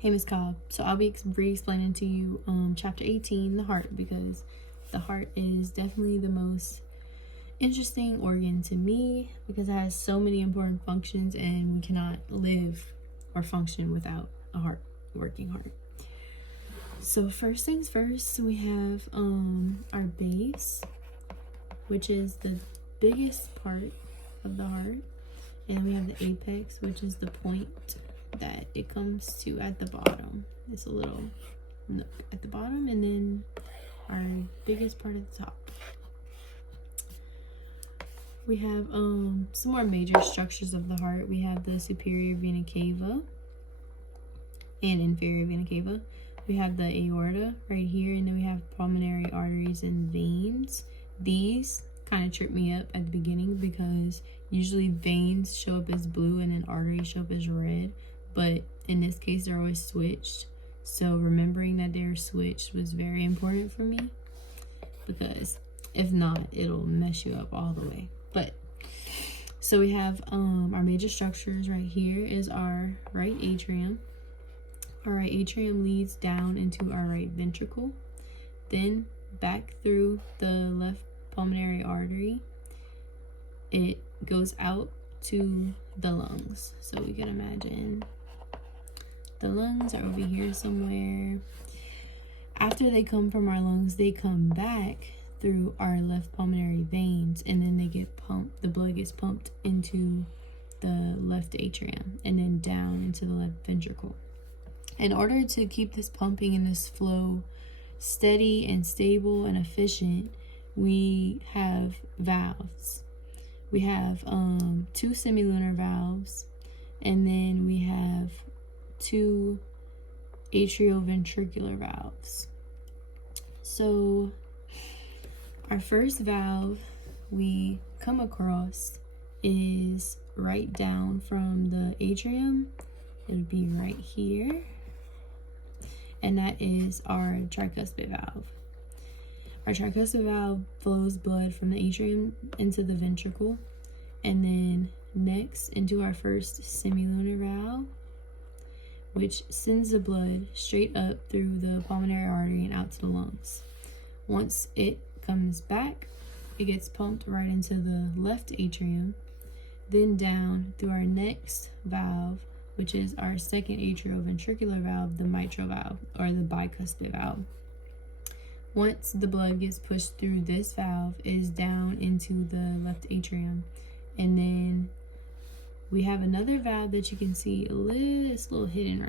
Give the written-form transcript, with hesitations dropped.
Hey, Miss Cobb. So I'll be re-explaining to you chapter 18, the heart, because the heart is definitely the most interesting organ to me because it has so many important functions and we cannot live or function without a heart, working heart. So first things first, we have our base, which is the biggest part of the heart, and we have the apex, which is the point that it comes to at the bottom. It's a little nook at the bottom, and then our biggest part at the top. We have some more major structures of the heart. We have the superior vena cava and inferior vena cava. We have the aorta right here, and then we have pulmonary arteries and veins. These kind of trip me up at the beginning because usually veins show up as blue and then arteries show up as red, but in this case they're always switched. So remembering that they're switched was very important for me, because if not, it'll mess you up all the way. But so we have our major structures. Right here is our right atrium. Our right atrium leads down into our right ventricle, then back through the left pulmonary artery. It goes out to the lungs. So we can imagine the lungs are over here somewhere. After they come from our lungs, they come back through our left pulmonary veins, and then they get pumped. The blood gets pumped into the left atrium and then down into the left ventricle. In order to keep this pumping and this flow steady and stable and efficient, we have valves. We have 2 semilunar valves, and then we have 2 atrioventricular valves. So our first valve we come across is right down from the atrium. It'll be right here, and that is our tricuspid valve. Our tricuspid valve flows blood from the atrium into the ventricle, and then next into our first semilunar valve, which sends the blood straight up through the pulmonary artery and out to the lungs. Once it comes back, it gets pumped right into the left atrium, then down through our next valve, which is our second atrioventricular valve, the mitral valve, or the bicuspid valve. Once the blood gets pushed through this valve, it is down into the left atrium, and then we have another valve that you can see, it's a little hidden right